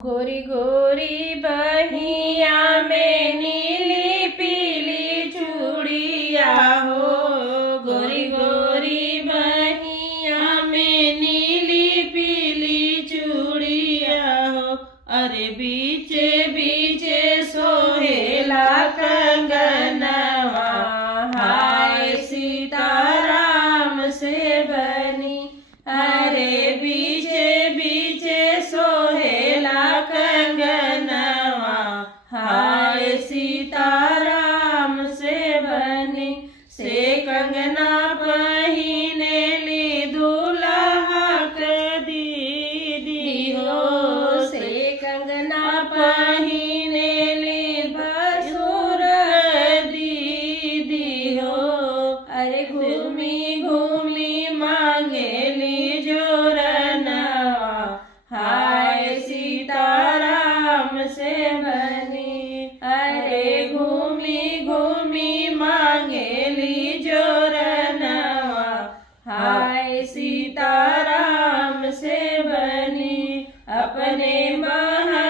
गोरी गोरी बहिया में नीली पीली चूड़िया हो, गोरी गोरी बहिया में नीली पीली चूड़िया हो। अरे बीचे बीचे सोहेला कंगनवा, हाय सीताराम से बनी। अरे बीचे बीचे सोहेला कंगनवा, हाय सीताराम से बनी। से कंगना पहिने ली दूल्हा के दीदी हो, से कंगना पहिने ली भसुर दीदी हो। अरे घूमी घूमी मांगेली जोरनवा, हाय सीताराम से बनी। अरे घूमी घूमी मांगेली जोरनवा, हाय सीताराम से बनी। अपने महा